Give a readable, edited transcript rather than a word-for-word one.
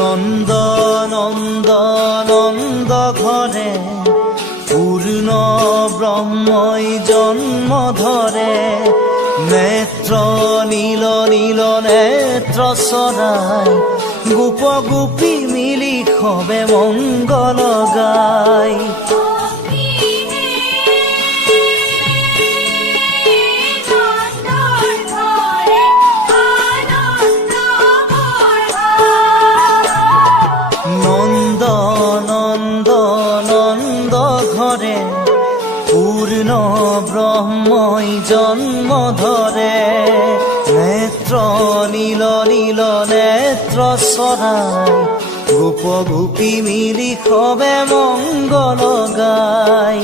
নন্দ নন্দ নন্দ ঘরে পূর্ণ ব্রহ্মই জন্ম ধরে। নেত্র নীল নীল নেত্র সরাই গোপ গোপী মিলি খবে মঙ্গল গাই। নন্দ নন্দ নন্দ ঘরে পূর্ণ ব্রহ্মই জন্ম ধরে। নেত্র নীল নীল নেত্র সরাই গোপ গোপী মিলি খবে মঙ্গল গাই।